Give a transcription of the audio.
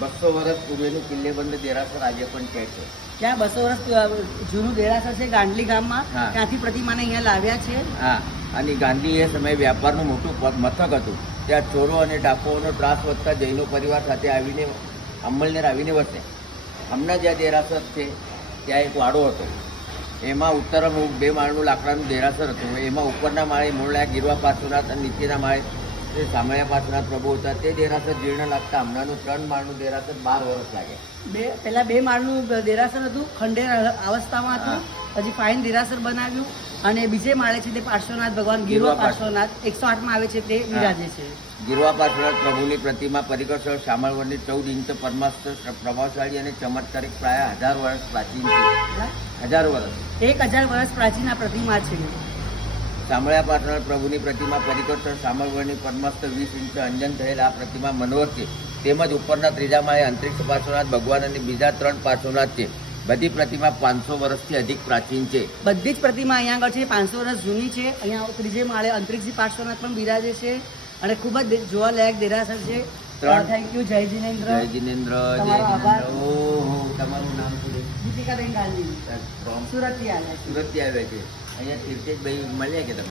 200 વર્ષ પૂર્વેનું કિલ્લેબંધ દેરાસર આજે પણ છે. ત્યાં 200 વર્ષ જૂનું દેરાસર છે ગાંડલી ગામમાં. હા. ત્યાંથી પ્રતિમાને અહીંયા લાવ્યા છે. હા, અને ગાંધી એ સમયે વ્યાપારનું મોટું મથક હતું. ત્યાં ચોરો અને ડાકુઓનો ત્રાસ વધતા જૈનો પરિવાર સાથે આવીને અમલનેર આવીને વસે. હમણાં જ્યાં દેરાસર છે ત્યાં એક વાડો હતો. એમાં ઉત્તરમાં 2 માળનું લાકડાનું દેરાસર હતું. એમાં ઉપરના માળે મૂળલાયક ગીરવા પાર્શ્વનાથ અને નીચેના માળે જે સામળિયા પાર્શ્વનાથ પ્રભુ હતા. તે દેરાસર જીર્ણ લાગતા હમણાંનું 3 માળનું દેરાસર 12 વર્ષ લાગ્યા. પહેલા 2 માળનું દેરાસર હતું, ખંડેર અવસ્થામાં હતું. પછી ફાઇન દેરાસર બનાવ્યું અને બીજે માળે છે તે પાર્શ્વનાથ ભગવાન ગીરવા પાર્શ્વનાથ 108માં આવે છે તે વિરાજે છે. ગીરવા પાર્શ્વનાથ પ્રભુની પ્રતિમા પરિકર સ્થળ શામળવડની 14 ઇંચ પ્રભાવશાળી અને ચમત્કારિક પ્રાય 1000 વર્ષ પ્રાચીન છે. 1000 વર્ષ 1000 વર્ષ પ્રાચીન આ પ્રતિમા છે. શામળિયા પાર્શ્વનાથ પ્રભુની પ્રતિમા પરિકર સ્થળ શામળવડની પરમસ્ત 20 ઇંચ અંજન થયેલ આ પ્રતિમા મનોહર છે. તેમજ ઉપરના 3જા માળે અંતરિક્ષ પાર્શ્વનાથ ભગવાન અને બીજા 3 પાર્શ્વનાથ છે. બધી પ્રતિમા 500 વર્ષથી અધિક પ્રાચીન છે. બધી જ પ્રતિમા અહીંયા આગળ છે 500 વર્ષ જૂની છે. અહીંયા 3જે માળે અંતરિક્ષ પાર્શ્વનાથ પણ બિરાજે છે અને ખૂબ જ જોવાલાયક દેરાસર છે. Thank you. જય જિનેન્દ્ર. જય જિનેન્દ્ર. તમારો આભાર. ઓહો, તમારું નામ શું છે? દીપિકાબેન ગાંધી From સુરતથી આવ્યા છે. સુરતથી આવ્યા છે. અહીંયા તીર્થેશભાઈ મળ્યા કે તમે?